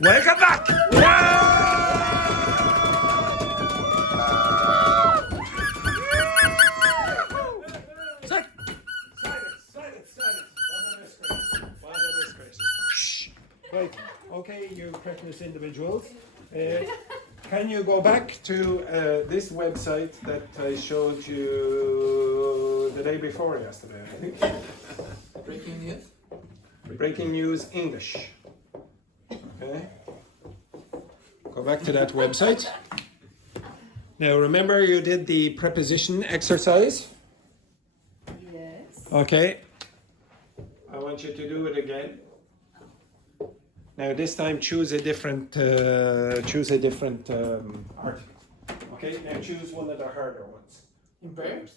Welcome back! Right, okay, you precious individuals. Can you go back to this website that I showed you the day before yesterday, I think? Breaking news? Breaking News English. Okay. Go back to that website. Now remember you did the preposition exercise? Yes. Okay. I want you to do it again. Now this time choose a different article. Okay, now choose one of the harder ones. In pairs?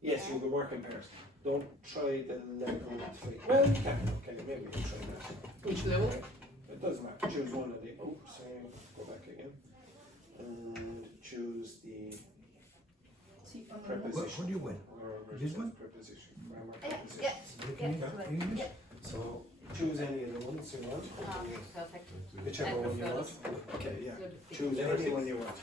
Yes, you can work in pairs. Don't try the level 3. Well, you can. Okay, maybe you try that. Which level? It doesn't matter. Choose one of the. Oh, sorry. Go back again. And choose the preposition. What do you win? This one? Preposition. Grammar Yeah, preposition. yeah. So choose any of the ones you want. Perfect. Whichever one you want. Okay, yeah. Choose Level any six? one you want.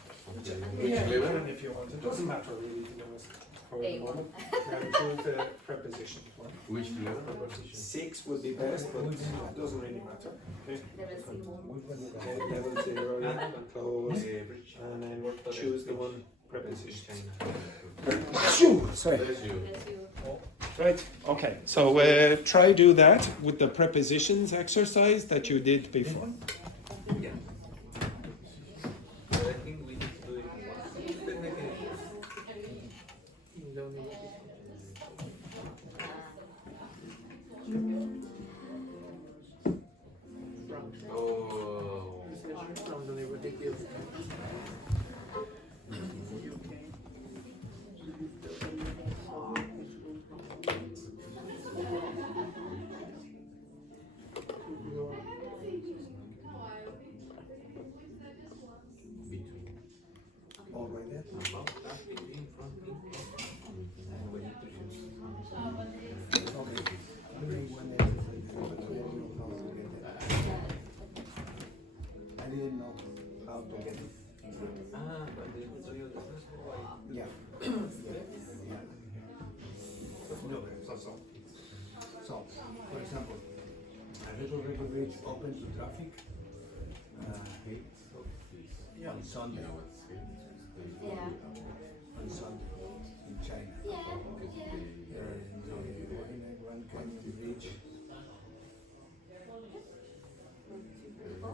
Which level? One if you want. It doesn't matter really, to be honest. For the A1. moment. Now choose the preposition one. Which level preposition? 6 would be best, but it doesn't really matter. Okay. Okay, level 0, yeah. Close. And then choose the one preposition. Sorry. Bless you. Right, okay. So try do that with the prepositions exercise that you did before. Yeah. But I think we need to do it Oh. From the ridiculous. All right there. Okay. I didn't know how to get it. Ah, but they will tell you the first one. Yeah. Yeah. No, so, for example, a regular bridge open to traffic on Sunday. Yeah. On Sunday in China. And Grand Canyon Bridge.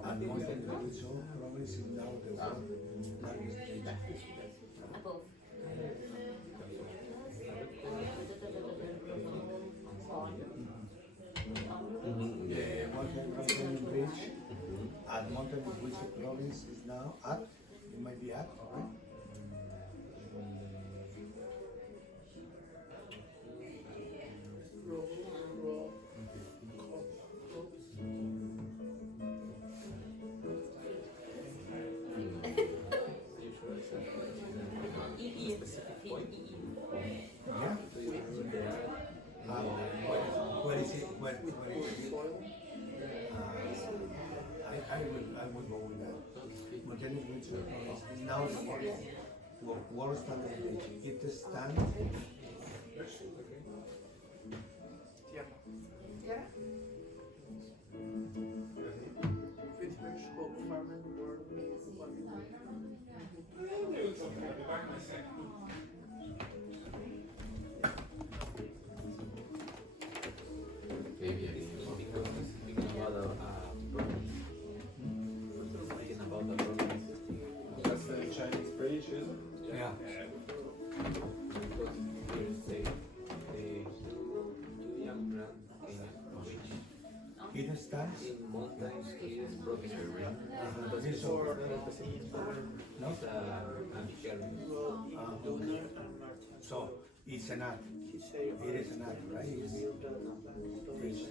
And Mountain Bridge, so probably is now the largest bridge. Above. Mountain Grand Canyon Bridge at Mountain Bridge province is now at, it might be at, right? Yeah. Where is it? Where is it? I will go with that. Mountain Bridge province is now the world standard bridge. It stands. Maybe I think because speaking about the province. Speaking about the province. That's the Chinese bridge, isn't it? Yeah. Because here say two young grand Kenyan It stands. in mountains is province, right? But This before one. No? it's a Kerry. So it's an act. It is an act, right? It's bridge.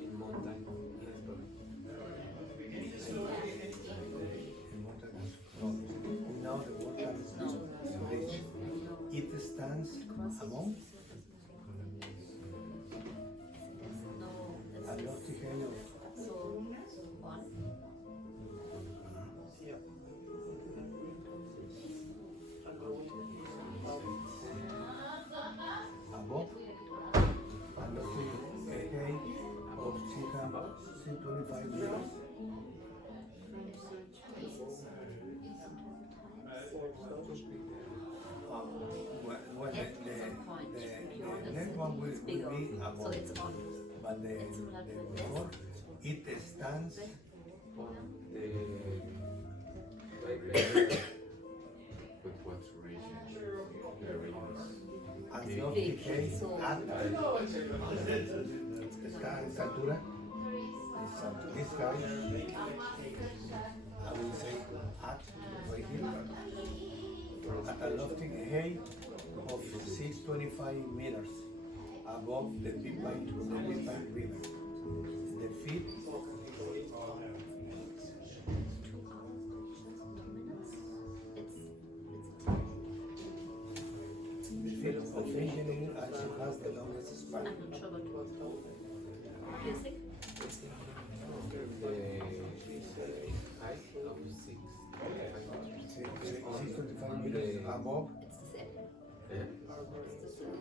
In mountain is province. Now the world stands bridge. It stands among a lofty hill of 625 meters. Well, the next one will be So above, it's on. but the before it stands On the like the with what's relationship the regions. at Big. 50K So- at esta altura. This height, I will say at right here, at a lofty height of 625 meters above the Big Pine River. The feet of engineering actually has the longest span. I'm not sure what you think. The height of 625 meters above, It's the same.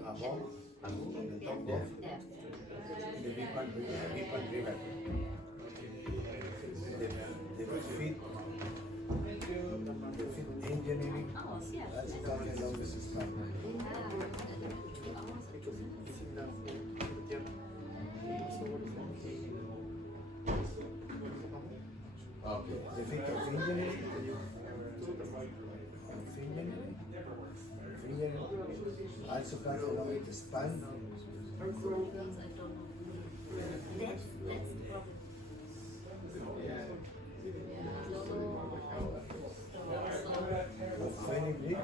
above, on the top of Yeah. the Big Pine River. The feet engineering Oh, yeah. has the longest span. Okay. The feet of engineering also has the longest span. That's the problem. Of Ferry Bridge,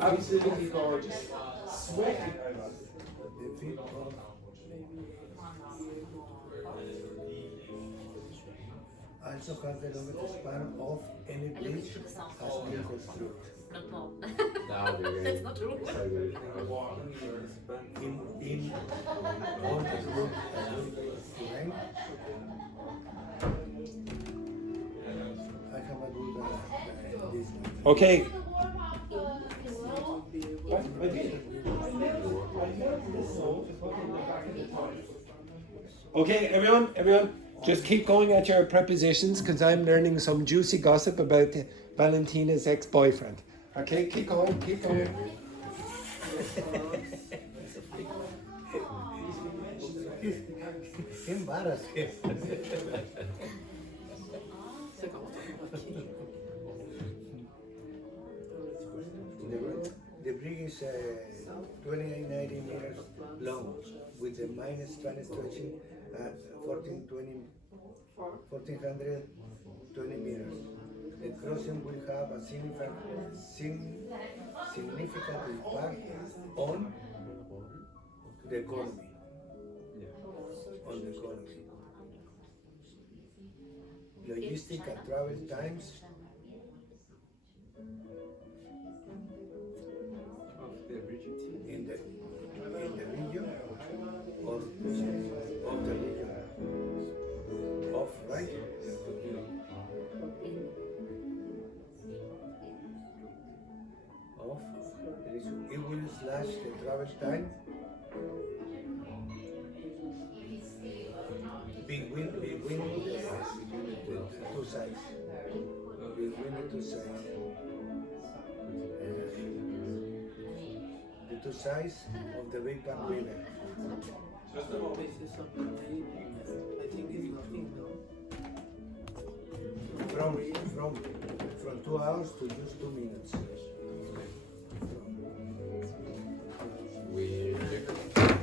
Absolutely gorgeous. Sweating. the feet of also has the longest span of any I look bridge into the sound. has been constructed. Not more. Now we're That's not true. In all the group terrain. I have a good this. Okay. Okay, everyone, just keep going at your prepositions because I'm learning some juicy gossip about Valentina's ex-boyfriend. Okay, keep going, keep going. Embarrassed. The bridge is 2890 meters long with the main span stretching at 1420 meters. The crossing will have a significant impact on the economy. On the economy. Logistic and travel times in the region or of the region of right of it will slash the travel time between the two sides. Between the two sides. The two sides of the Big Pine River. From 2 hours to just 2 minutes. We check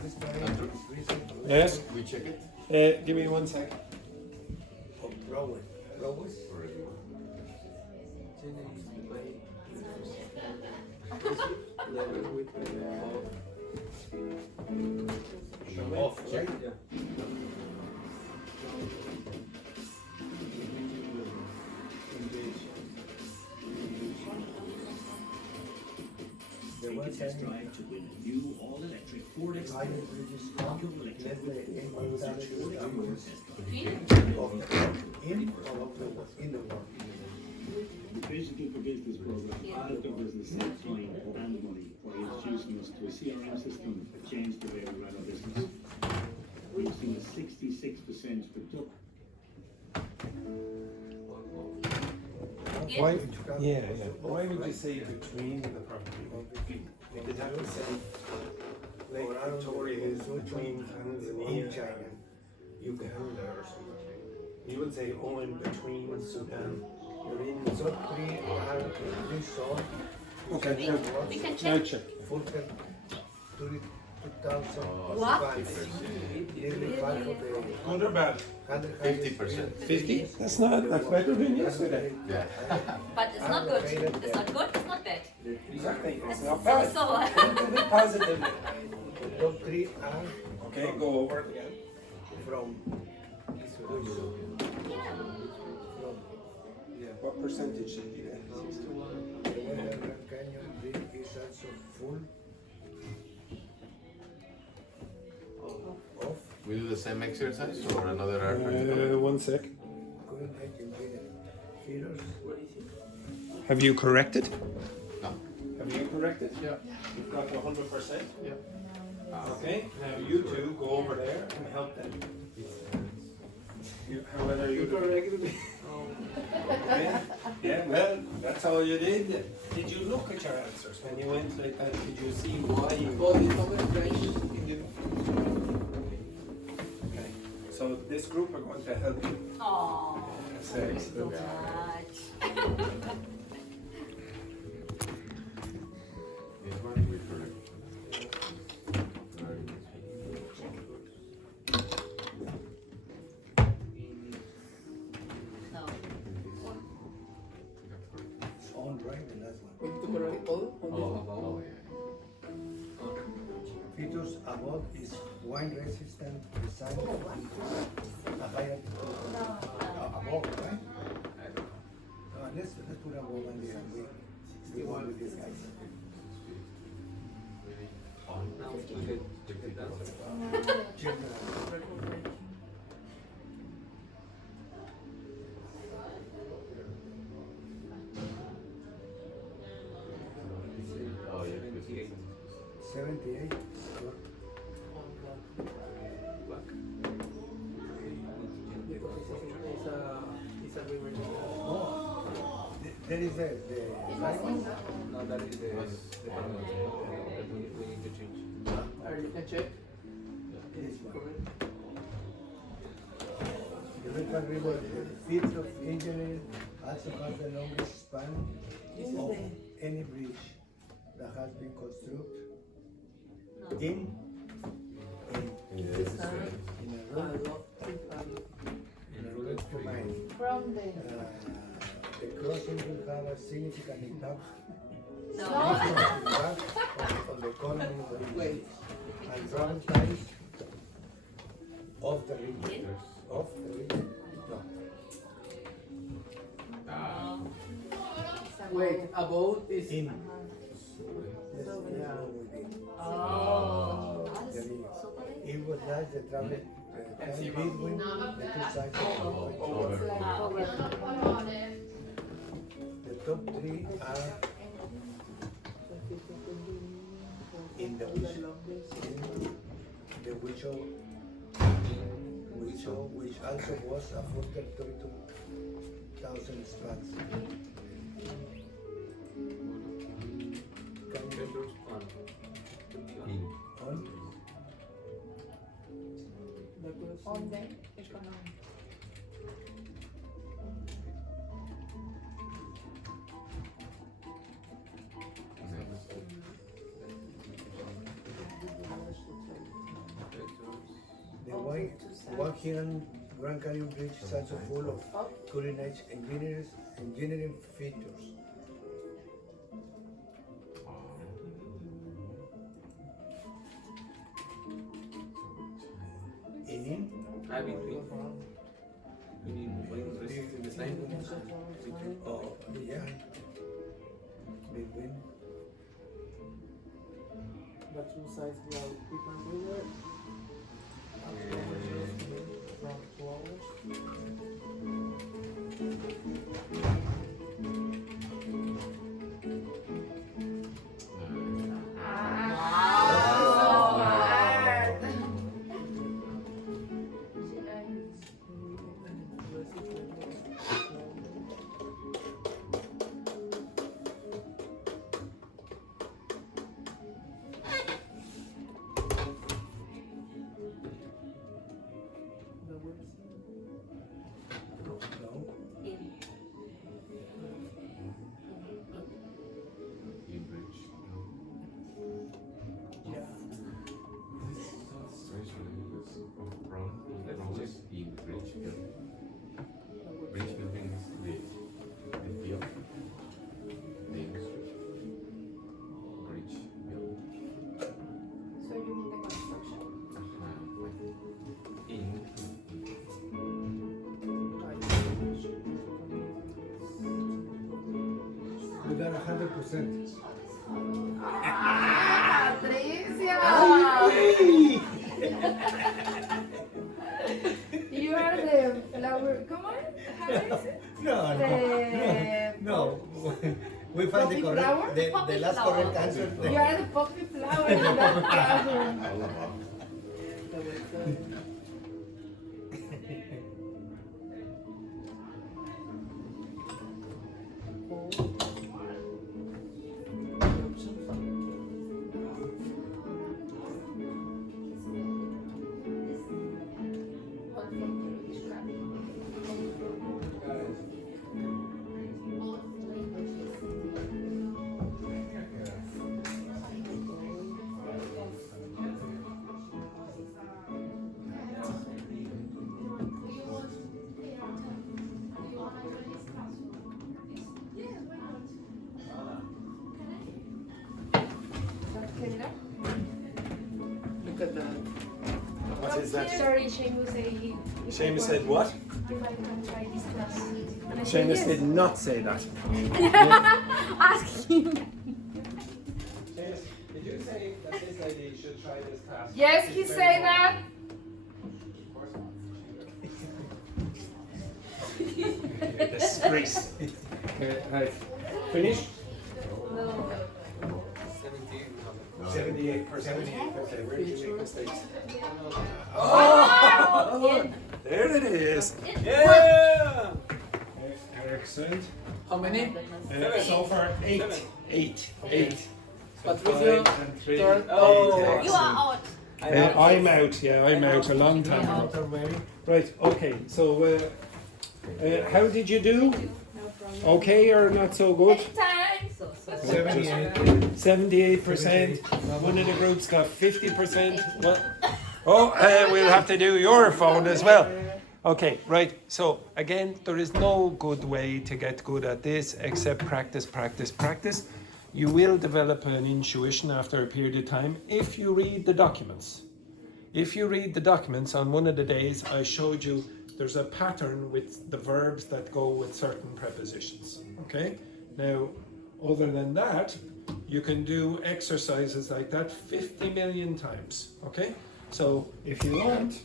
This time is recent. Yes? We check it. Give me 1 sec. Of progress. Off, right? The one Test drive to win a new all-electric Ford higher Explorer. bridges come, let the engine bridges of in or of the in the world. The Digital for Business program added the business saved time and money by introducing us to a CRM system that changed the way we run our business. We've seen a 66% reduction. Why? Yeah, yeah. Why would you say between the property? You could have to say Lake Victoria is between Tanzania and Uganda or something. You would say in between Sudan. You're in So three are this song. Okay, We can now check. check. Fulton 2,000. What? Nearly half of the Good or bad? 50%. 50? That's better than yesterday. Yeah. But it's not good. It's not good, it's not bad. Exactly. It's not So, bad. so. Think of it positively. The top three are Okay, go over it again. from Yeah, what percentage did you get? the Grand Canyon Bridge is also full of We do the same exercise or another art? 1 sec. current engineering feeders. Have you corrected? No. Have you corrected? Yeah. You've got to 100%? Yeah. Okay, now you two go over there and help them. However you corrected me. Okay. Yeah, well, that's all you did. Did you look at your answers when you went like that? Did you see why you... Okay, so this group are going to help you. Oh, Say, so much. This one we correct. No. It's on right, the last one. Oh, yeah. Features above is wine resistant design. A higher above, right? Let's put above and then we want with this guys. Oh, yeah. 78. Oh, there is the right one. No, that is the department. We need to change. You can check. This one. The River River, the feet of engineering also has the longest span of any bridge that has been constructed in a road mine. From the The crossing will have a significant impact No. on the economy and travel times of the region. Of the region. No. Wait, about is In. Yeah. Oh. The region. It was like the travel time between the two sides of the bridge. The top three are in the which also was a further 32,000 spans. Can you on? on the economy. The Wahian Grand Canyon Bridge is also full of cutting-edge engineering features. In I mean, we need wing design. oh yeah, between the two sides we are different with it. From 2 hours. We got 100%. Patricia! You are the flower. Come on. How is it? No, no. We find Poppy the flower? correct, the Poppy last flower. correct answer. You are the poppy flower in that classroom. The website. Look at that. What is that? Sorry, Seamus said he. Seamus said what? If I can try this class. And I said Seamus yes. did not say that. Ask him. Seamus, did you say that this lady should try this class? Yes, he said that. Disgrace. Right. Finished? 78%. Okay, where did you make mistakes? Oh! There it is. Yeah! Excellent. How many? So far, eight. So Patricia, 5 and 3. third. Oh. You are out. I'm out. Yeah, I'm out a long time ago. Right. Okay. So, how did you do? Okay or not so good? Anytime. 78%. One of the groups got 50%. What? Oh, we'll have to do your phone as well. Okay, right. So again, there is no good way to get good at this except practice, practice, practice. You will develop an intuition after a period of time if you read the documents. If you read the documents on one of the days, I showed you there's a pattern with the verbs that go with certain prepositions. Okay? Now, other than that, you can do exercises like that 50 million times. Okay? So if you want,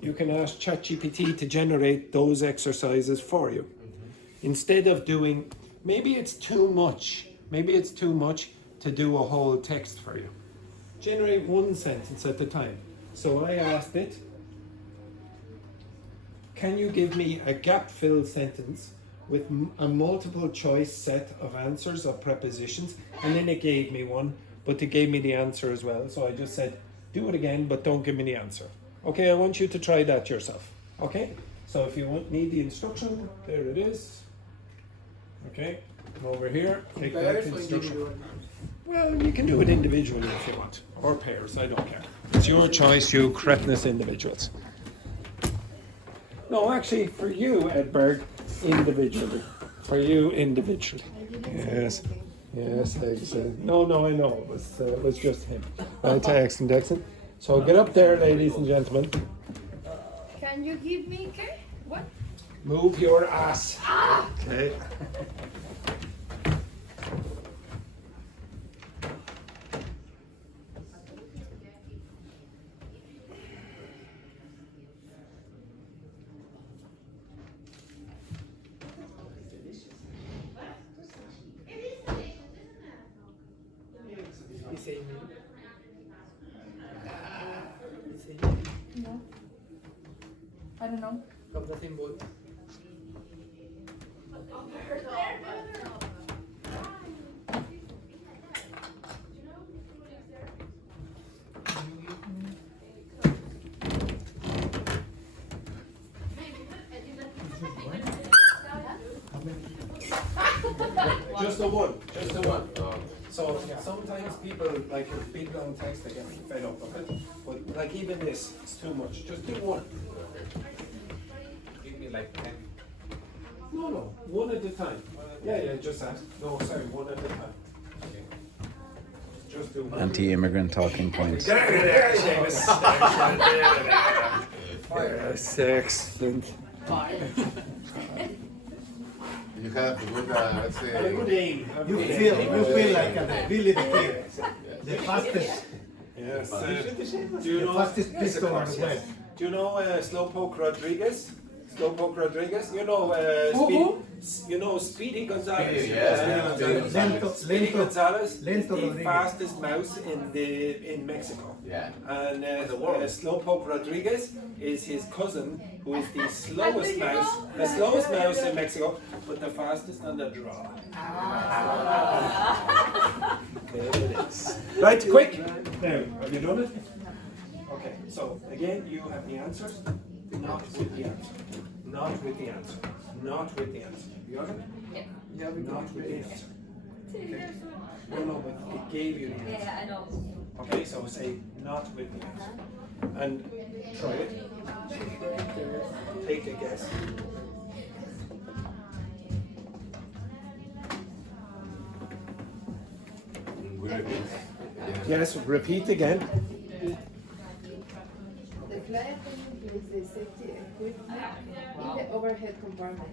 you can ask ChatGPT to generate those exercises for you. Instead of doing, maybe it's too much to do a whole text for you. Generate one sentence at a time. So I asked it, can you give me a gap-filled sentence with a multiple choice set of answers of prepositions? And then it gave me one, but it gave me the answer as well. So I just said, do it again, but don't give me the answer. Okay, I want you to try that yourself. Okay, so if you need the instruction, there it is. Okay, come over here, take that Pairs or instruction. individual? Well, you can do it individually if you want, or pairs, I don't care. It's your choice, you cretinous individuals. No, actually, for you, Edberg, individually. For you, individually. Yes. Yes, excellent. No, I know. It was just him. Right, excellent. So get up there, ladies and gentlemen. Can you give me okay? What? Move your ass. Okay. It's Amy. It's Amy. No. I don't know. From the same boy. Just the one. So sometimes people like a big long text, they get fed up of it. But like even this, it's too much. Just do one. Give me like 10. No, one at a time. Yeah, just that. No, sorry, one at a time. Okay. Just do one. Anti-immigrant talking points. There, Seamus. Yes, excellent. You have a good, let's Have a say, good aim. You feel like a Billy the Kid, the fastest, Yes. Do the you know? fastest Yes, of pistol on course, the yes. web. Do you know Slowpoke Rodriguez? Slowpoke Rodriguez. You know you know Speedy Gonzalez. Speedy, yeah. Speedy Gonzalez is Lento the Rodriguez. fastest mouse in Mexico. yeah. And Slowpoke Rodriguez is his cousin, who is the slowest mouse in Mexico, but the fastest on the draw. There it is. Right, quick. Now, have you done it? Okay. So again, you have the answers. Not with the answer. Not with the answer. Not with the answer. You got it? Yeah, we Not with the answer. Okay. No, but it gave you the answer. Yeah, I know. Okay, so say not with the answer. And try it. Take a guess. Yes, repeat again. The client includes the safety equipment in the overhead compartment.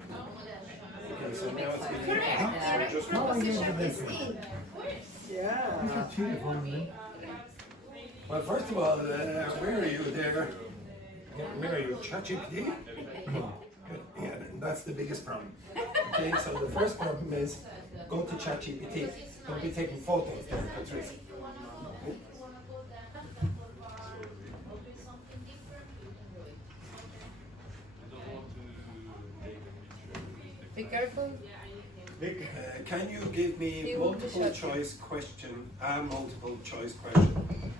Okay, so now it's Correct. just Preposition is in. well, first of all, where are you there? Where are you? ChatGPT? Yeah, that's the biggest problem. Okay, so the first problem is go to ChatGPT. Don't be taking photos there, Patrice. Be careful. Can you give me He will be multiple shut. choice question, a multiple choice question,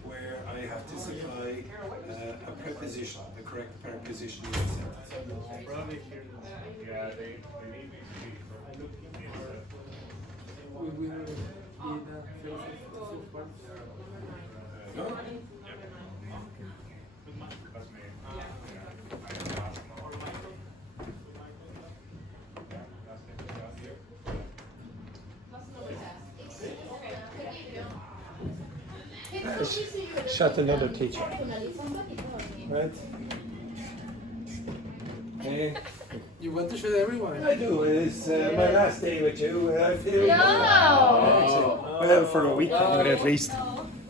where I have to supply a preposition, the correct preposition in the sentence? We will be in a phase of so far. No? Shut another teacher. Right? Okay. You want to show everyone? I do. It's my last day with you. I feel well for a week at least.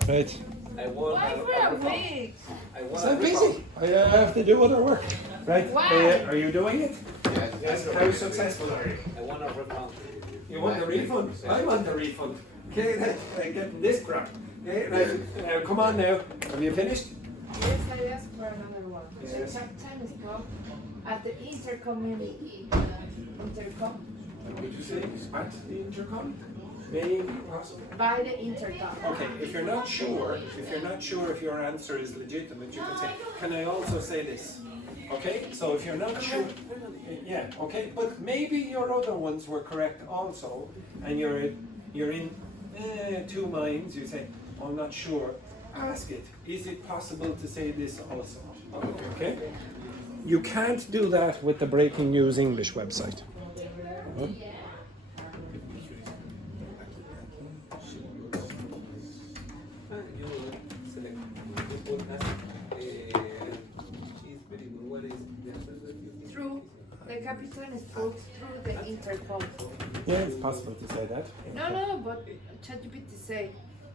Right. I won. Why for a week? I won. So I'm busy. I have to do other work. Right. Why? Are you doing it? Yes. Yes. How successful are you? I won a refund. You want the refund? I want the refund. Okay, I'm getting this crap. Okay, right. Now come on now. Have you finished? Yes, I asked for another one. Yes. The chat time is called at the intercommunity. Intercom? What would you say? At the intercom? Being possible. By the intercom. Okay, if you're not sure if your answer is legitimate, you can say, can I also say this? Okay, so if you're not sure, yeah, okay, but maybe your other ones were correct also, and you're in two minds. You say, I'm not sure. Ask it. Is it possible to say this also? Okay. You can't do that with the Breaking News English website. Huh? You select. You put as. She's very good. What is the answer that you think? Through the captain spoke through the intercom. Yeah, it's possible to say that. No, but ChatGPT say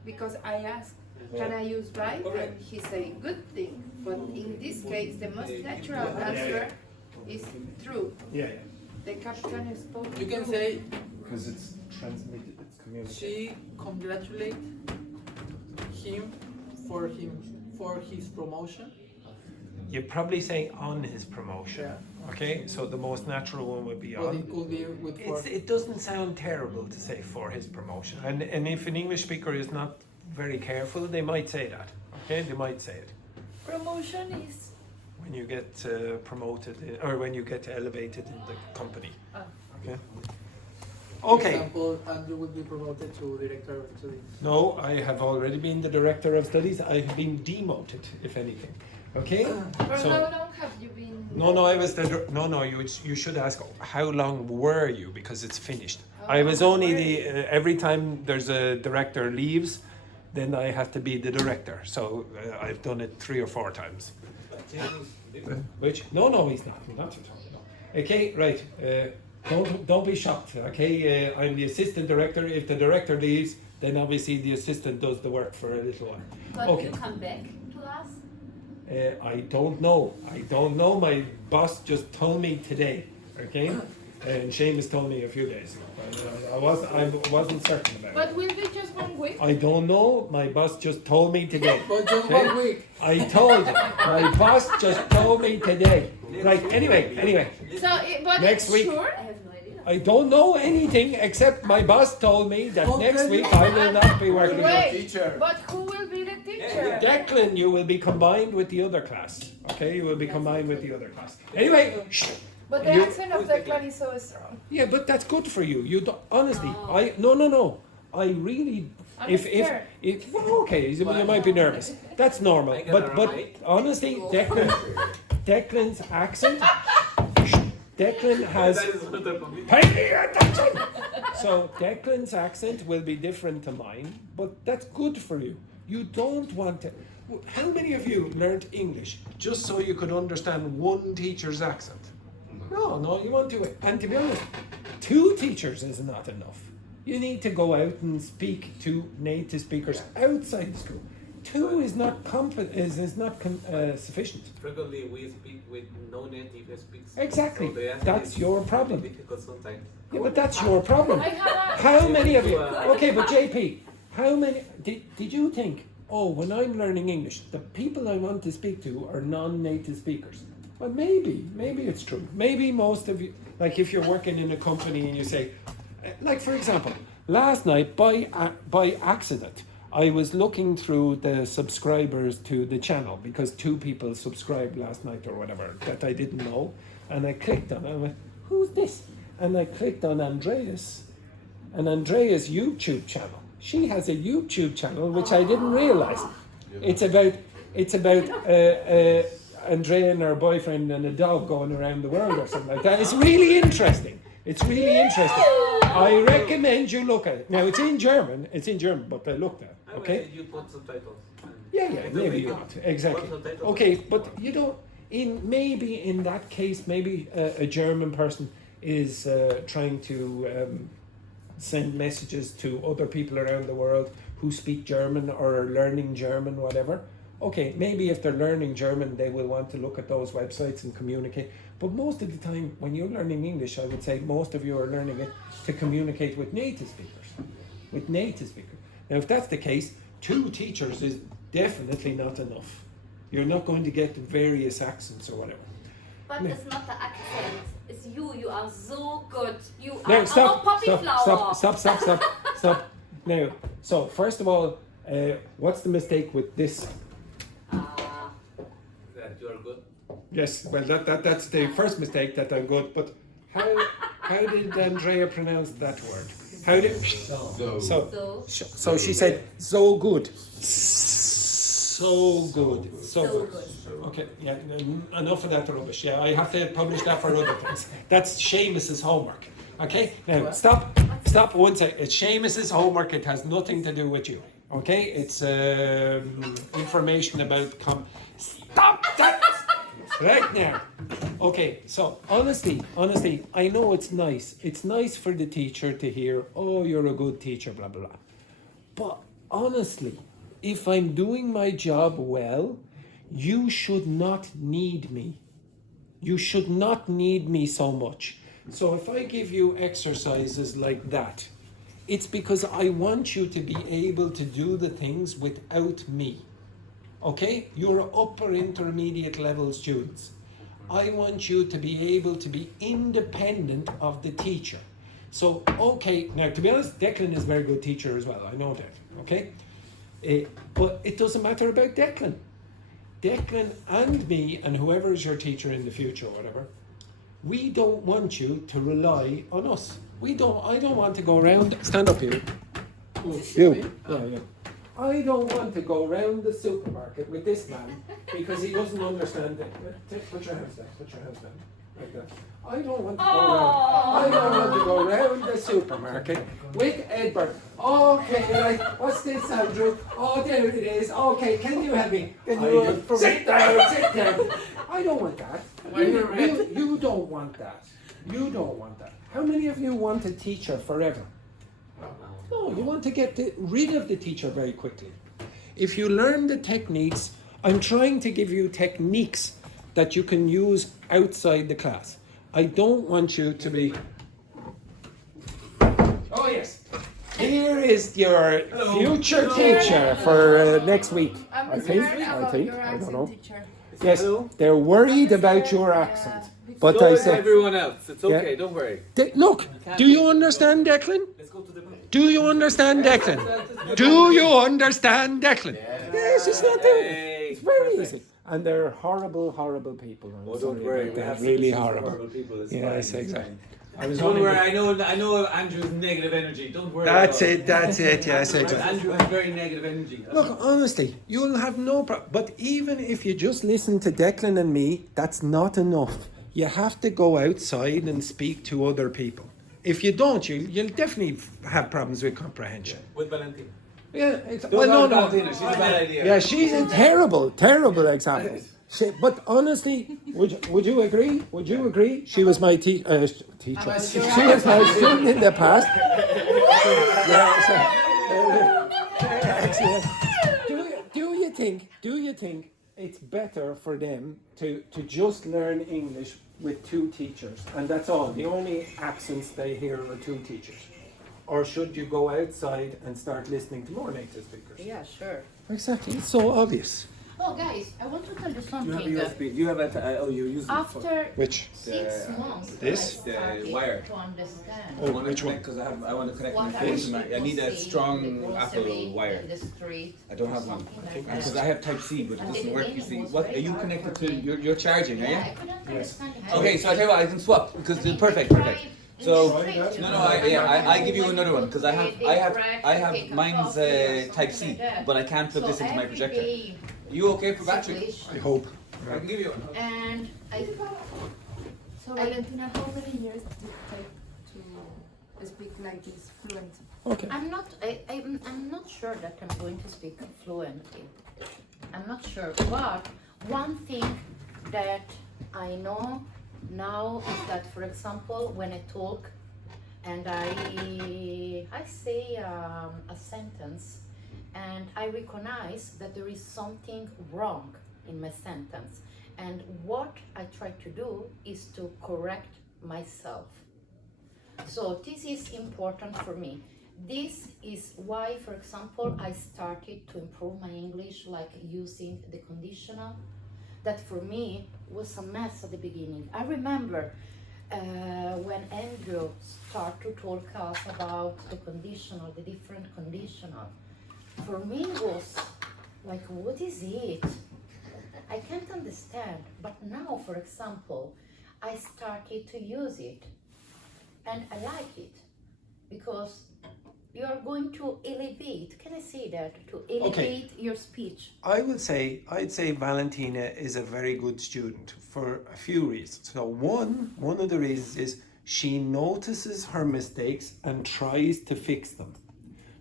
because I asked, can I use by? And he say good thing. But in this case, the most natural answer is true. Yeah, The captain spoke. You can through. say because it's transmitted, it's communicated. she congratulate him for his promotion. You're probably saying on his promotion. Okay, so the most natural one would be But on. it could be with for. It doesn't sound terrible to say for his promotion, and if an English speaker is not very careful, they might say that. Okay, they might say it Promotion is. when you get promoted or when you get elevated in the company. Okay. For Okay. example, and you will be promoted to director of studies. No, I have already been the director of studies. I have been demoted, if anything. Okay. For So- how long have you been? No, I was the. No, you should ask how long were you, because it's finished. I was only the. Every time there's a director leaves, then I have to be the director. So I've done it 3 or 4 times. Which? No, he's not. Not at all. No. Okay, right. Don't be shocked. Okay, I'm the assistant director. If the director leaves, then obviously the assistant does the work for a little while. But Okay. you come back to us? I don't know. My boss just told me today. Okay, and Seamus told me a few days ago. I wasn't certain about it. But will be just 1 week? I don't know. My boss just told me today. But just Okay? 1 week. I told him. My boss just told me today. Right. Anyway. So, but Next week. sure? I have no idea. I don't know anything except my boss told me that Okay. next week I will not be working. Wait, Teacher. but who will be the teacher? Declan, you will be combined with the other class. Okay, you will be combined with the other class. Anyway, shh. But the You- accent of Declan is so strong. Yeah, but that's good for you. You don't, honestly, No. no. I really, I'm scared. if well, okay, you might be nervous. That's normal. I got But it but right. honestly, Declan's accent, Declan has. That is better for me. Pay attention. So Declan's accent will be different to mine, but that's good for you. You don't want to. How many of you learned English just so you could understand one teacher's accent? No, you want to. And to be honest, 2 teachers is not enough. You need to go out and speak to native speakers outside the school. 2 is not sufficient. Frequently we speak with no native speaks. Exactly. So the accent That's is your problem. difficult sometimes. Yeah, but that's your problem. I have How many of you? Okay, but JP, how many? Did you think? Oh, when I'm learning English, the people I want to speak to are non-native speakers. Well, maybe it's true. Maybe most of you, like if you're working in a company and you say, like for example, last night by accident, I was looking through the subscribers to the channel because 2 people subscribed last night or whatever that I didn't know, and I clicked on it. I went, who's this? And I clicked on Andrea's YouTube channel. She has a YouTube channel which I didn't realize. It's about Andrea and her boyfriend and a dog going around the world or something like that. It's really interesting. I recommend you look at it. Now it's in German, but I looked at it. Okay? You put subtitles. Yeah, maybe you not. Exactly. Put subtitles. Okay, but you don't. Maybe in that case, maybe a German person is trying to send messages to other people around the world who speak German or are learning German, whatever. Okay, maybe if they're learning German, they will want to look at those websites and communicate. But most of the time, when you're learning English, I would say most of you are learning it to communicate with native speakers. Now, if that's the case, 2 teachers is definitely not enough. You're not going to get various accents or whatever. But it's not the accent. It's you. You are so good. You Now, are our poppy flower. Stop. Now, so first of all, what's the mistake with this? That you are good. Yes, well, that's the first mistake, that I'm good. But how did Andrea pronounce that word? How did so she said so good. So good. Okay, yeah, enough of that rubbish. Yeah, I have to publish that for other things. That's Seamus's homework. Okay, now stop 1 second. It's Seamus's homework. It has nothing to do with you. Okay, it's information about Stop that right now. Okay, so honestly, I know it's nice. It's nice for the teacher to hear, oh, you're a good teacher, blah, blah, blah. But honestly, if I'm doing my job well, you should not need me. You should not need me so much. So if I give you exercises like that, it's because I want you to be able to do the things without me. Okay? You're upper intermediate level students. I want you to be able to be independent of the teacher. So, okay, now to be honest, Declan is a very good teacher as well. I know that, okay? But it doesn't matter about Declan. Declan and me and whoever is your teacher in the future or whatever, we don't want you to rely on us. I don't want to go around, stand up here. You. Yeah. I don't want to go around the supermarket with this man because he doesn't understand it. Put your hands down. like that. I don't want to go around. I don't want to go around the supermarket with Edward. Okay, right. What's this, Andrew? Oh, there it is. Okay, can you help me? Can you sit down? Sit down. I don't want that. You don't want that. You don't want that. How many of you want a teacher forever? No, you want to get rid of the teacher very quickly. If you learn the techniques, I'm trying to give you techniques that you can use outside the class. I don't want you to be... Oh yes, here is your future teacher for next week. I'm scared about your I don't accent, know. teacher. Yes, they're worried about your accent. But So I is said, everyone else. It's okay, don't worry. Look, do you understand Declan? Let's go to the book. Do you understand Declan? Do you understand Declan? Yes, it's not there. Hey, It's very perfect. easy. And they're horrible, horrible people. I'm Oh, don't sorry worry, about we that. have Really solutions for horrible. people. It's Yes, fine, it's exactly. fine. I was Don't only- worry, I know Andrew's negative energy. Don't worry. That's at all. it, that's it, yes, exactly. Andrew has very negative energy. Look, honestly, you'll have no problem. But even if you just listen to Declan and me, that's not enough. You have to go outside and speak to other people. If you don't, you'll definitely have problems with comprehension. With Valentina. Yeah, Don't no, have no. Valentina, she's a bad idea. Yeah, she's a terrible, terrible example. But honestly, would you agree? Would you agree? She was my teacher. She was my student in the past. Excellent. Do you think it's better for them to just learn English with two teachers and that's all? The only accents they hear are two teachers. Or should you go outside and start listening to more native speakers? Yeah, sure. Exactly. It's so obvious. Oh, guys, I want to tell you You have something. USB. You have you use it for After Which? 6 months, This? I started wire. to understand Oh, which one? Because I want to connect my what phone to my. I people need a say in strong the Apple grocery, wire. in the street, I don't or have one. something like Because that. I have Type C, but it And doesn't the work. You beginning see, was what are very you hard connected for to? me. You're charging, are Yeah, you? I couldn't understand how. Okay, so I tell you what, I can swap because I mean, perfect, they perfect. try in So the street, you no, know, I give you another one because I have take a mine's coffee or Type something C, like that. but I can't plug So this into my every projector. day You okay for battery? situation. I hope. I can give you one. And I So Valentina, how many years did it take to speak like this fluent? Okay. I'm not sure that I'm going to speak fluently. I'm not sure. But one thing that I know now is that, for example, when I talk and I say a sentence and I recognize that there is something wrong in my sentence, and what I try to do is to correct myself. So this is important for me. This is why, for example, I started to improve my English, like using the conditional. That for me was a mess at the beginning. I remember when Andrew started to talk us about the conditional, the different conditional. For me it was like, what is it? I can't understand. But now, for example, I started to use it and I like it because you are going to elevate, can I say that? To elevate your speech. I'd say Valentina is a very good student for a few reasons. So one of the reasons is she notices her mistakes and tries to fix them.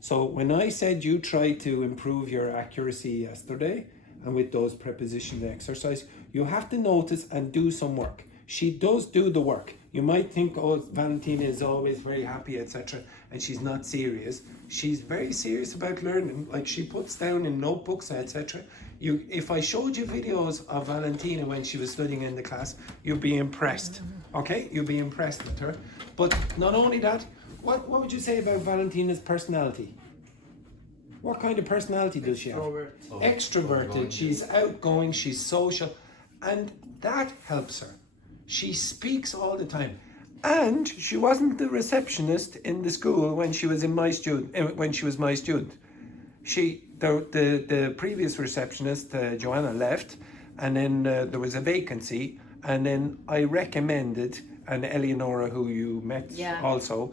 So when I said you tried to improve your accuracy yesterday, and with those preposition exercise, you have to notice and do some work. She does do the work. You might think, oh, Valentina is always very happy, etc., and she's not serious. She's very serious about learning. Like, she puts down in notebooks, etc. If I showed you videos of Valentina when she was studying in the class, you'd be impressed. Okay, you'd be impressed with her. But not only that, what would you say about Valentina's personality? What kind of personality does she have? Extroverted. She's outgoing. She's social, and that helps her. She speaks all the time, and she wasn't the receptionist in the school when she was my student. The previous receptionist, Joanna, left, and then there was a vacancy, and then I recommended, and Eleonora, who you met also,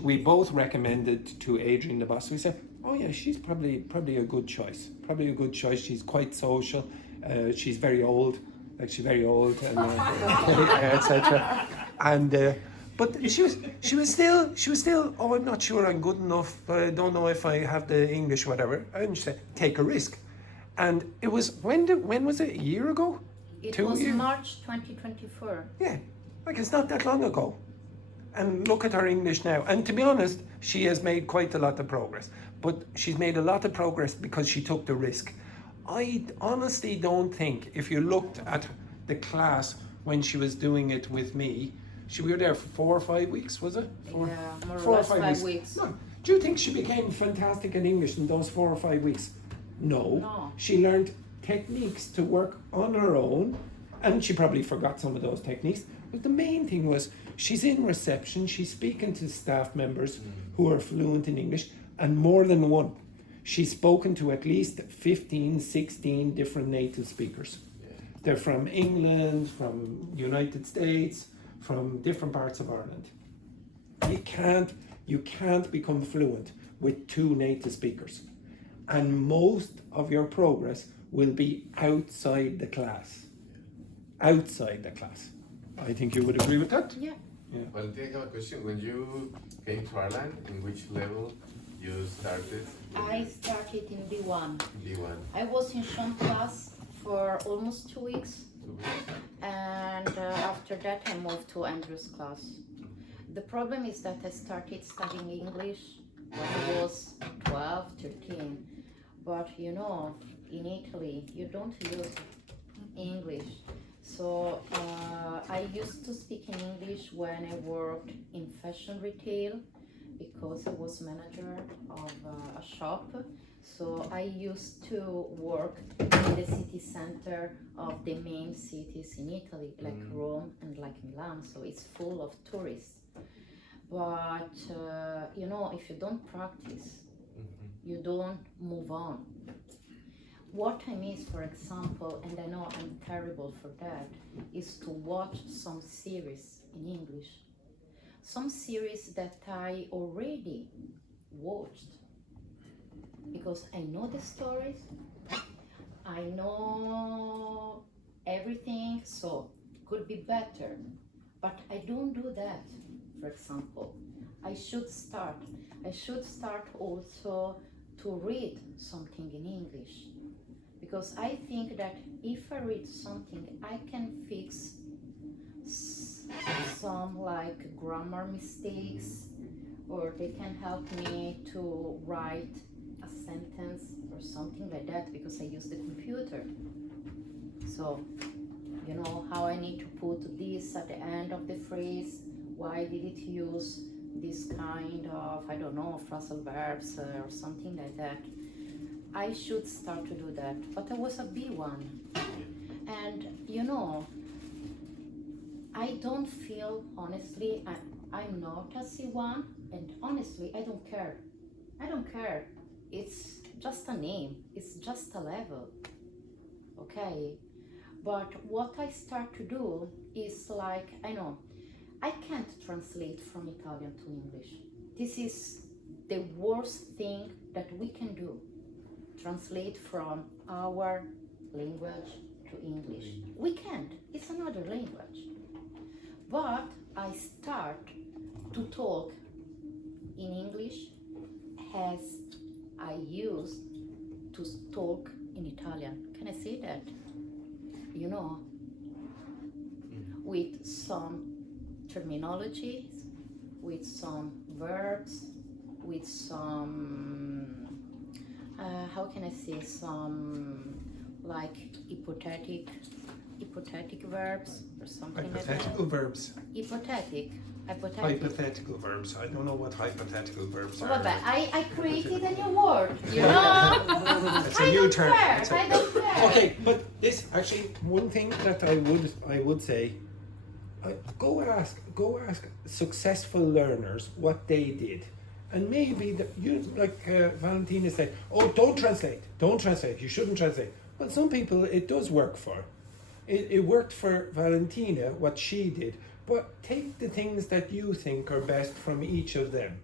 we both recommended to Adrian, the boss. We said, oh yeah, she's probably a good choice. Probably a good choice. She's quite social. She's very old. like she's very old and etc. And but she was still. Oh, I'm not sure I'm good enough. I don't know if I have the English, whatever. And she said, take a risk. And it was when was it? A year ago? It 2 was years? March 2024. Yeah, like it's not that long ago. And look at her English now. And to be honest, she has made quite a lot of progress. But she's made a lot of progress because she took the risk. I honestly don't think, if you looked at the class when she was doing it with me, we were there for 4 or 5 weeks, was it? Yeah, more or 4 or less 5 5 weeks. No. Do you think she became fantastic in English in those 4 or 5 weeks? No. No. She learned techniques to work on her own, and she probably forgot some of those techniques. But the main thing was she's in reception, she's speaking to staff members who are fluent in English, and more than one. She's spoken to at least 15, 16 different native speakers. They're from England, from United States, from different parts of Ireland. You can't become fluent with 2 native speakers. And most of your progress will be outside the class. Outside the class. I think you would agree with that? Yeah. Valentina, I have a question. When you came to Ireland, in which level you started? I started in B1. B1. I was in Sean class for almost 2 weeks. 2 weeks. And after that I moved to Andrew's class. The problem is that I started studying English when I was 12, 13. But you know, in Italy, you don't use English. So I used to speak in English when I worked in fashion retail because I was manager of a shop. So I used to work in the city center of the main cities in Italy, like Rome and like Milan. So it's full of tourists. But you know, if you don't practice, you don't move on. What I miss, for example, and I know I'm terrible for that, is to watch some series in English. Some series that I already watched. Because I know the stories, I know everything, so could be better. But I don't do that, for example. I should start also to read something in English. Because I think that if I read something, I can fix some like grammar mistakes, or they can help me to write a sentence or something like that, because I use the computer. So, you know how I need to put this at the end of the phrase, why did it use this kind of, I don't know, phrasal verbs or something like that. I should start to do that, but I was a B1. And you know, I don't feel, honestly, I'm not a C1, and honestly, I don't care. I don't care. It's just a name, it's just a level, okay? But what I start to do is like, I know, I can't translate from Italian to English. This is the worst thing that we can do. Translate from our language to English. We can't, it's another language. But I start to talk in English as I used to talk in Italian. Can I say that? You know, with some terminologies, with some verbs, with some, how can I say, some like hypothetic verbs or something like that. Hypothetical verbs. Hypothetical verbs. I don't know what hypothetical verbs are. Well, but I created a new word, you know? It's a new term. I don't care. Okay, but this actually one thing that I would say, go ask successful learners what they did, and maybe you like Valentina said, oh, don't translate, you shouldn't translate. Well, some people it does work for. It worked for Valentina what she did, but take the things that you think are best from each of them,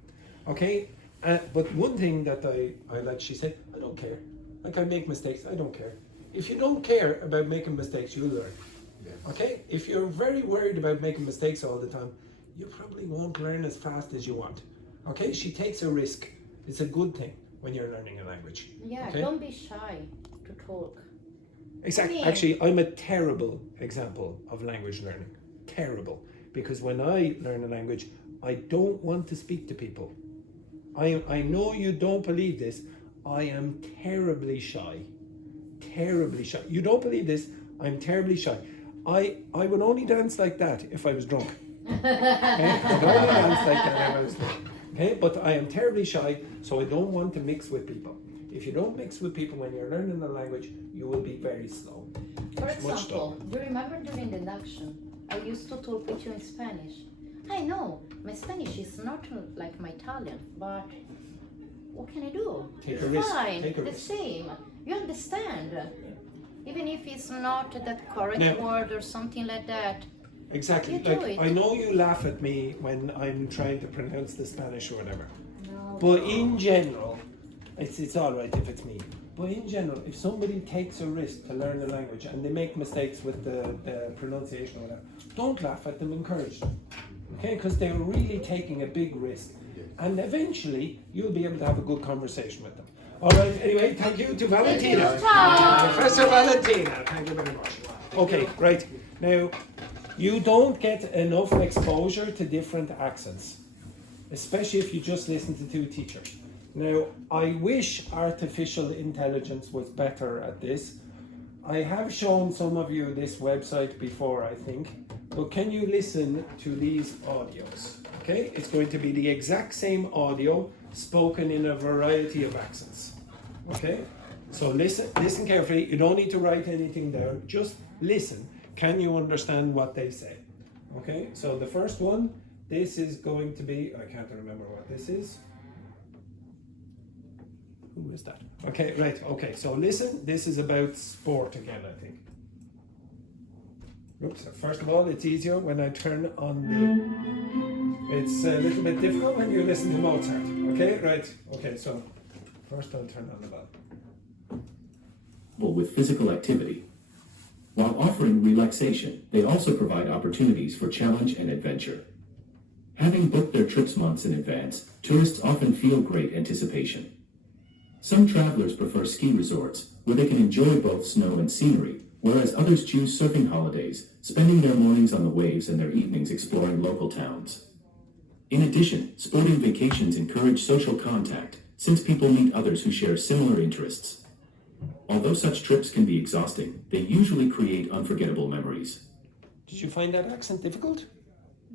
okay? But one thing that I like, she said, I don't care. Like, I make mistakes, I don't care. If you don't care about making mistakes, you'll learn. Okay? If you're very worried about making mistakes all the time, you probably won't learn as fast as you want. Okay? She takes a risk. It's a good thing when you're learning a language. Yeah, okay? don't be shy to talk. Exactly. Yeah. Actually, I'm a terrible example of language learning. Terrible. Because when I learn a language, I don't want to speak to people. I know you don't believe this. I am terribly shy. Terribly shy. You don't believe this? I'm terribly shy. I would only dance like that if I was drunk. Okay? I would only dance like that if I was drunk. Okay? But I am terribly shy, so I don't want to mix with people. If you don't mix with people when you're learning the language, you will be very slow. For Much example, slower. do you remember during the induction, I used to talk with you in Spanish. I know, my Spanish is not like my Italian, but what can I do? Take a risk. Fine, Take a the risk. same. You understand. Even if it's not that correct Now- word or something like that. Exactly. You do Like, it. I know you laugh at me when I'm trying to pronounce the Spanish or whatever. No. But in general, it's all right if it's me. But in general, if somebody takes a risk to learn the language and they make mistakes with the pronunciation or whatever, don't laugh at them, encourage them. Okay? Because they're really taking a big risk. And eventually, you'll be able to have a good conversation with them. All right, anyway, thank you to Valentina. Professor Valentina, thank you very much. Okay, right. Now, you don't get enough exposure to different accents, especially if you just listen to two teachers. Now, I wish artificial intelligence was better at this. I have shown some of you this website before, I think, but can you listen to these audios? Okay, it's going to be the exact same audio spoken in a variety of accents. Okay, so listen carefully. You don't need to write anything down, just listen. Can you understand what they say? Okay, so the first one, this is going to be, I can't remember what this is. Who is that? Okay, right, okay, so listen, this is about sport again, I think. Oops, first of all, it's easier when I turn on the... It's a little bit difficult when you listen to Mozart. Okay, right, okay, so first I'll turn on the bell. With physical activity. While offering relaxation, they also provide opportunities for challenge and adventure. Having booked their trips months in advance, tourists often feel great anticipation. Some travelers prefer ski resorts, where they can enjoy both snow and scenery, whereas others choose surfing holidays, spending their mornings on the waves and their evenings exploring local towns. In addition, sporting vacations encourage social contact, since people meet others who share similar interests. Although such trips can be exhausting, they usually create unforgettable memories. Did you find that accent difficult?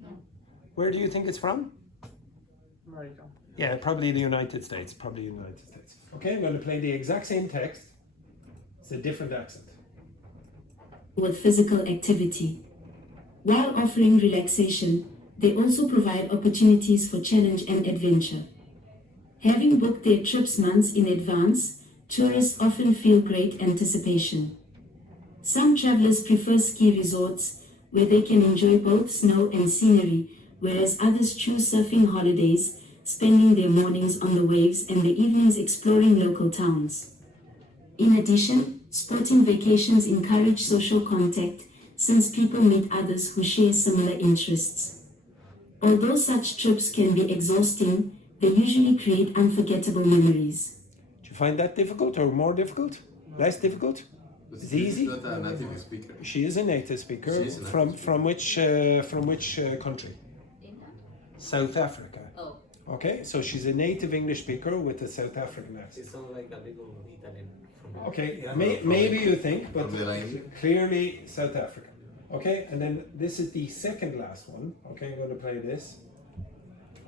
No. Where do you think it's from? America. Yeah, probably the United States. Probably the United States. Okay, I'm going to play the exact same text. It's a different accent. With physical activity. While offering relaxation, they also provide opportunities for challenge and adventure. Having booked their trips months in advance, tourists often feel great anticipation. Some travelers prefer ski resorts where they can enjoy both snow and scenery, whereas others choose surfing holidays, spending their mornings on the waves and the evenings exploring local towns. In addition, sporting vacations encourage social contact since people meet others who share similar interests. Although such trips can be exhausting, they usually create unforgettable memories. Do you find that difficult or more difficult? Less difficult? It's easy? She's not a native speaker. She is a native speaker. She is a native From which country? South Africa. Oh. Okay, so she's a native English speaker with a South African accent. It sounds like a little Italian. Okay, yeah, maybe you think, but From the line. clearly South African. Okay, and then this is the second last one. Okay, I'm going to play this.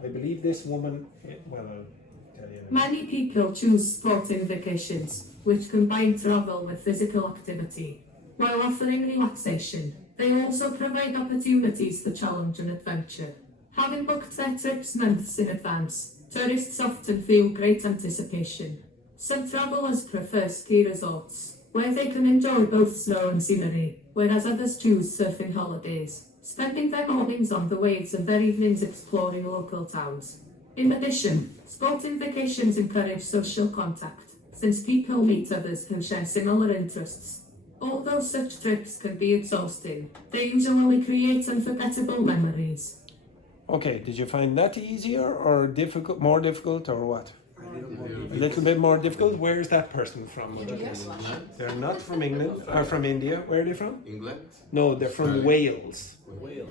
I believe this woman, well, I'll tell you. Many people choose sporting vacations, which combine travel with physical activity. While offering relaxation, they also provide opportunities for challenge and adventure. Having booked their trips months in advance, tourists often feel great anticipation. Some travelers prefer ski resorts, where they can enjoy both snow and scenery, whereas others choose surfing holidays, spending their mornings on the waves and their evenings exploring local towns. In addition, sporting vacations encourage social contact, since people meet others who share similar interests. Although such trips can be exhausting, they usually create unforgettable memories. Okay, did you find that easier or difficult, more difficult, or what? A little bit more difficult. Where is that person from? They're not from England, or from India. Where are they from? England? No, they're from Wales.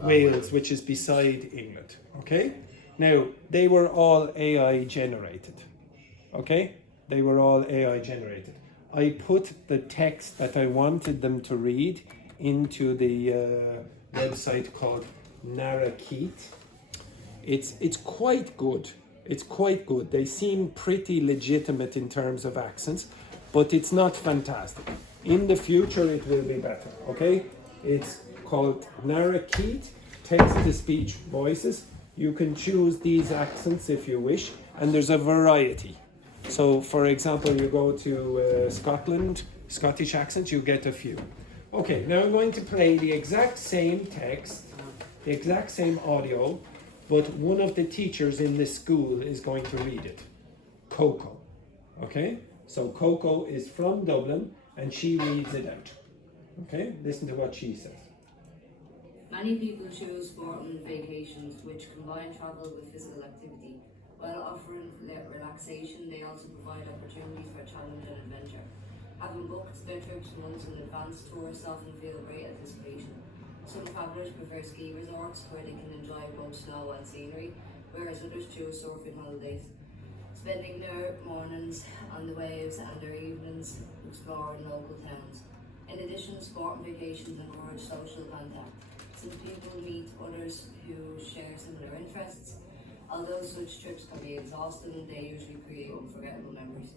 Wales, which is beside England. Okay? Now, they were all AI generated. Okay? They were all AI generated. I put the text that I wanted them to read into the website called Narrakeet. It's quite good. It's quite good. They seem pretty legitimate in terms of accents, but it's not fantastic. In the future, it will be better. Okay? It's called Narrakeet, text-to-speech voices. You can choose these accents if you wish, and there's a variety. So, for example, you go to Scotland, Scottish accents, you get a few. Okay, now I'm going to play the exact same text, the exact same audio, but one of the teachers in this school is going to read it. Coco. Okay? So Coco is from Dublin and she reads it out. Okay? Listen to what she says. Many people choose sport and vacations which combine travel with physical activity. While offering relaxation, they also provide opportunities for challenge and adventure. Having booked their trips months in advance, tourists often feel great anticipation. Some travellers prefer ski resorts where they can enjoy both snow and scenery, whereas others choose surfing holidays, spending their mornings on the waves and their evenings exploring local towns. In addition, sport and vacations encourage social contact. Some people meet others who share similar interests. Although such trips can be exhausting, they usually create unforgettable memories.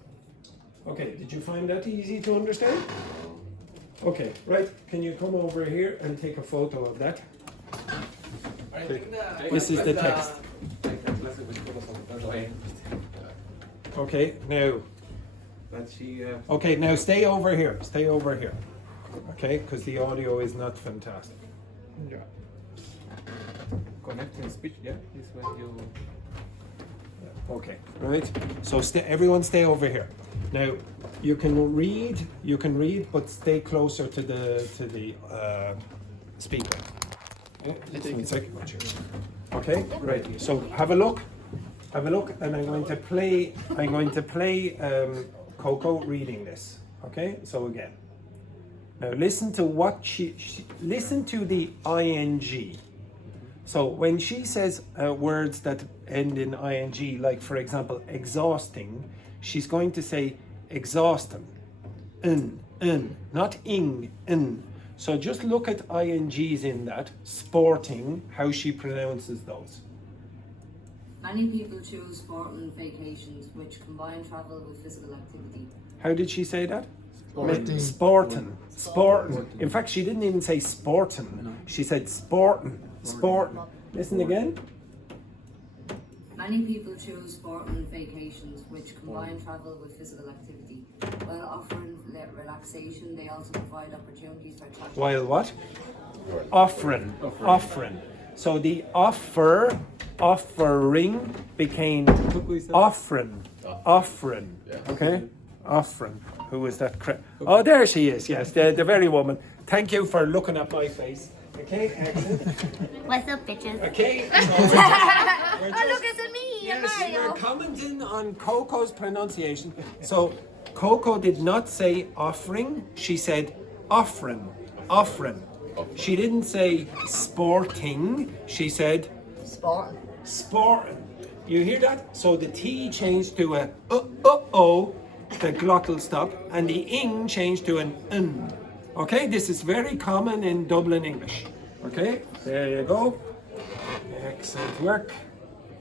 Okay, did you find that easy to understand? Okay, right, can you come over here and take a photo of that? This is the text. Okay, now. Okay, now stay over here, stay over here. Okay, because the audio is not fantastic. Yeah. Connecting speech, yeah, is when you. Okay, right. So everyone stay over here. Now, you can read, but stay closer to the speaker. Okay, right. So have a look, and I'm going to play Coco reading this. Okay. So again, now listen to what listen to the ing. So when she says words that end in ing, like for example, exhausting, she's going to say exhausting, not ing, So just look at ings in that. Sporting, how she pronounces those. Many people choose sport and vacations which combine travel with physical activity. How did she say that? Sporting. In fact, she didn't even say sporting. She said sporting. Listen again. Many people choose sport and vacations which combine travel with physical activity. While offering relaxation, they also provide opportunities for travel. While what? Offering. So the offering became offering. Okay? Offering. Who is that? Oh, there she is. Yes, the very woman. Thank you for looking at my face. Okay, excellent. What's up, bitches? Okay. Oh, look, it's me, Yes, Mario. we're commenting on Coco's pronunciation. So, Coco did not say offering, she said offering. She didn't say sporting, she said sporting. You hear that? So the T changed to a o, the glottal stop, and the ing changed to an n. Okay, this is very common in Dublin English. Okay, there you go. Excellent work.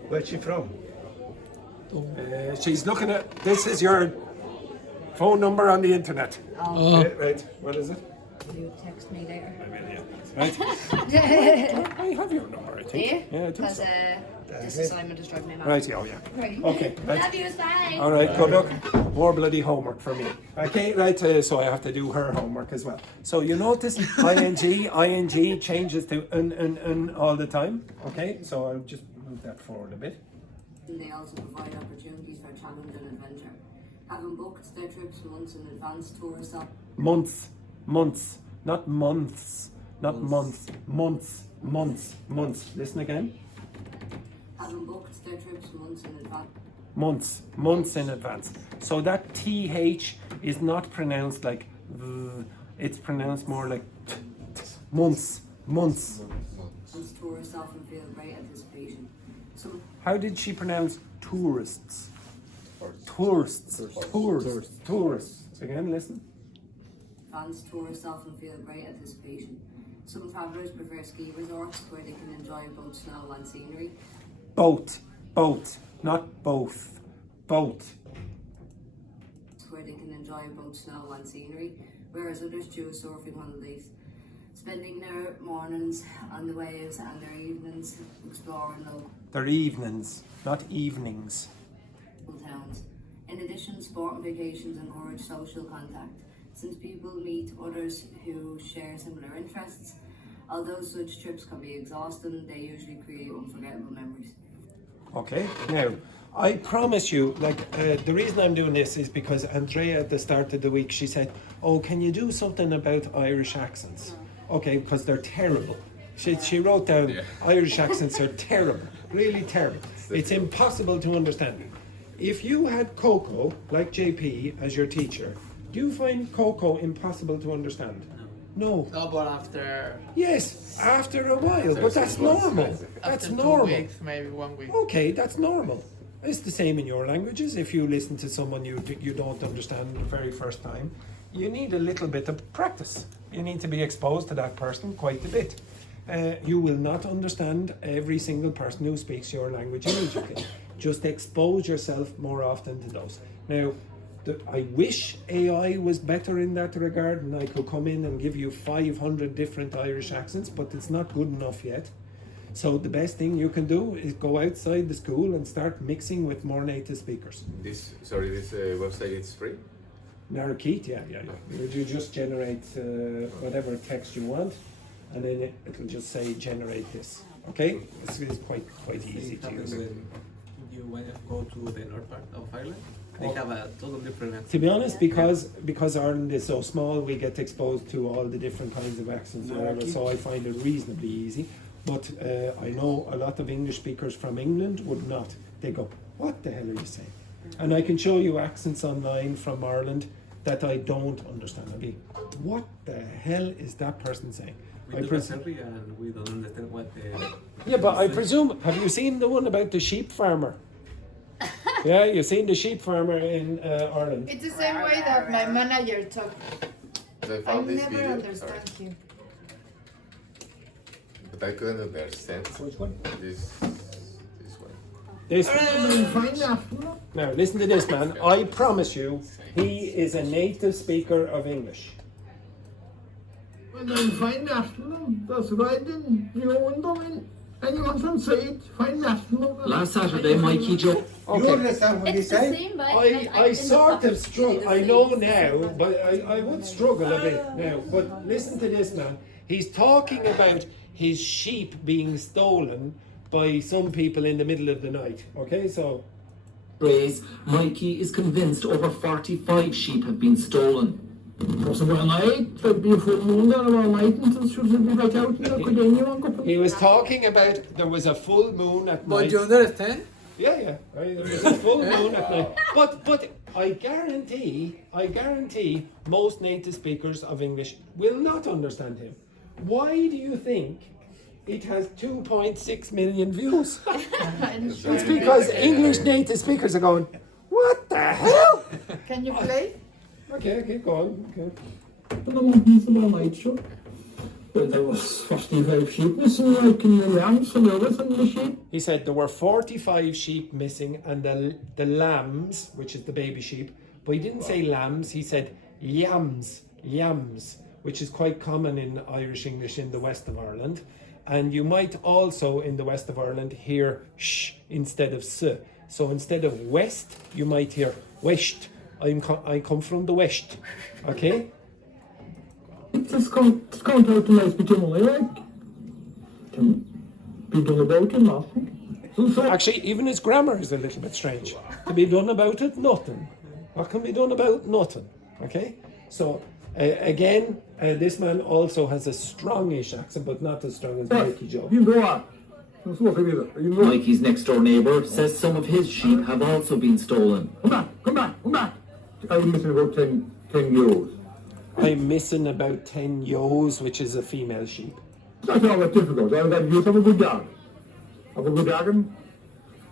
Where's she from? She's looking at, this is your phone number on the internet. Right, what is it? You text me later. I will, yeah. Right. I have your number, I think. Do you? Yeah, I think Because so. this assignment is driving me mad. Right, yeah. Right. Okay, right. Love you, bye. All right, good luck. More bloody homework for me. Okay, right, so I have to do her homework as well. So you notice ing changes to un all the time. Okay, so I'll just move that forward a bit. They also provide opportunities for challenge and adventure. Having booked their trips months in advance, tourists Months. months, not months, not months, months, months, months. Listen again. Having booked their trips months in advance. Months, months in advance. So that TH is not pronounced like it's pronounced more like months, months. Tourists often feel great anticipation. How did she pronounce tourists? Tourists, tourists, tourists. Again, listen. Tourists often feel great anticipation. Some travellers prefer ski resorts where they can enjoy both snow and scenery. Both, not both, both. Where they can enjoy both snow and scenery, whereas others choose surfing holidays, spending their mornings on the waves and their evenings exploring local They're evenings, not evenings. towns. In addition, sport and vacations encourage social contact, since people meet others who share similar interests. Although such trips can be exhausting, they usually create unforgettable memories. Okay, now, I promise you, the reason I'm doing this is because Andrea at the start of the week, she said, oh, can you do something about Irish accents? Okay, because they're terrible. She wrote down, Irish accents are terrible, really terrible. It's impossible to understand. If you had Coco, like JP, as your teacher, do you find Coco impossible to understand? No. No, but after... Yes, after a while, but that's normal. That's normal. 2 weeks, maybe 1 week. Okay, that's normal. It's the same in your languages. If you listen to someone you don't understand the very first time, you need a little bit of practice. You need to be exposed to that person quite a bit. You will not understand every single person who speaks your language immediately. Just expose yourself more often to those. Now, I wish AI was better in that regard and I could come in and give you 500 different Irish accents, but it's not good enough yet. So the best thing you can do is go outside the school and start mixing with more native speakers. This website is free? Narrakeet, yeah. You just generate whatever text you want, and then it'll just say generate this. Okay, it's quite easy to use. When you go to the north part of Ireland, they have a totally different accent. To be honest, because Ireland is so small, we get exposed to all the different kinds of accents, whatever. So I find it reasonably easy. But I know a lot of English speakers from England would not. They go, "What the hell are you saying?" And I can show you accents online from Ireland that I don't understand. I'll be, "What the hell is that person saying?" We do Kerry and we don't understand what the... Yeah, but I presume, have you seen the one about the sheep farmer? Yeah, you've seen the sheep farmer in Ireland. It's the same way that my manager talks. I this never video, understand him. But I couldn't understand. Which one? This one. Now, listen to this, man. I promise you, he is a native speaker of English. When I find national, that's right in your window. Anyone from Sage, find national. Last Saturday, Mikey Joe. Okay. You understand what he said? I sort of struggle. I know now, but I would struggle a bit now. But listen to this, man. He's talking about his sheep being stolen by some people in the middle of the night. Okay, so. Mikey is convinced over 45 sheep have been stolen. He was talking about there was a full moon at night. But you understand? Yeah. There was a full moon at night. But I guarantee most native speakers of English will not understand him. Why do you think it has 2.6 million views? It's because English native speakers are going, what the hell? Can you play? Okay, go on. Okay. There was 45 sheep missing, like in the lambs and everything, the sheep. He said there were 45 sheep missing and the lambs, which is the baby sheep, but he didn't say lambs, he said yams, which is quite common in Irish English in the west of Ireland. And you might also in the west of Ireland hear sh instead of s. So instead of west, you might hear west. I come from the west, okay? It's count out the nice between like. Be done about it, nothing. Actually, even his grammar is a little bit strange. To be done about it, nothing. What can be done about nothing? Okay? So, Again, this man also has a strongish accent, but not as strong as Mikey Joe. Mikey's next door neighbour says some of his sheep have also been stolen. Come back. I'm missing about 10 euros. I'm missing about 10 ewes, which is a female sheep. That's not that difficult. I've got to use have a good dog. Have a good dog,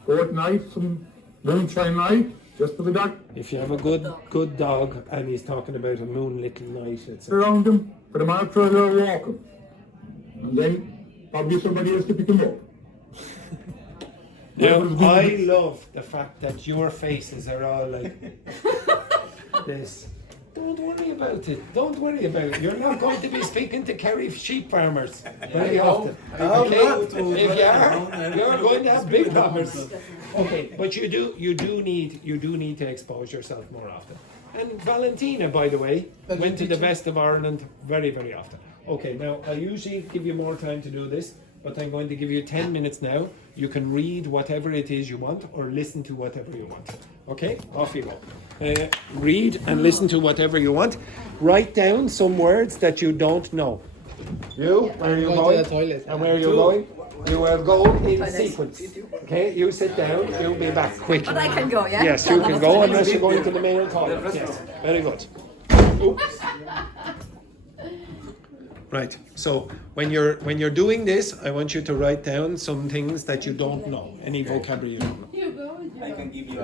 go at night, some moonshine night, just for the dog. If you have a good dog, and he's talking about a moonlit night, it's Around them, put them on a trailer and walk them. And then probably somebody else to pick them up. Now, I love the fact that your faces are all like this. Don't worry about it. Don't worry about it. You're not going to be speaking to Kerry sheep farmers very often. Okay? If you are, you're going to have big problems. Okay, but you do need to expose yourself more often. And Valentina, by the way, went to the West of Ireland very, very often. Okay, now I usually give you more time to do this, but I'm going to give you 10 minutes now. You can read whatever it is you want or listen to whatever you want. Okay, off you go. Read and listen to whatever you want. Write down some words that you don't know. Where are you going? To the toilet. And where are you going? You will go in sequence. Okay, you sit down, you'll be back quick. But I can go, yeah? Yes, you can go unless you're going to the male toilet. Yes, very good. Oops. Right, so when you're doing this, I want you to write down some things that you don't know, any vocabulary you don't know. I can give you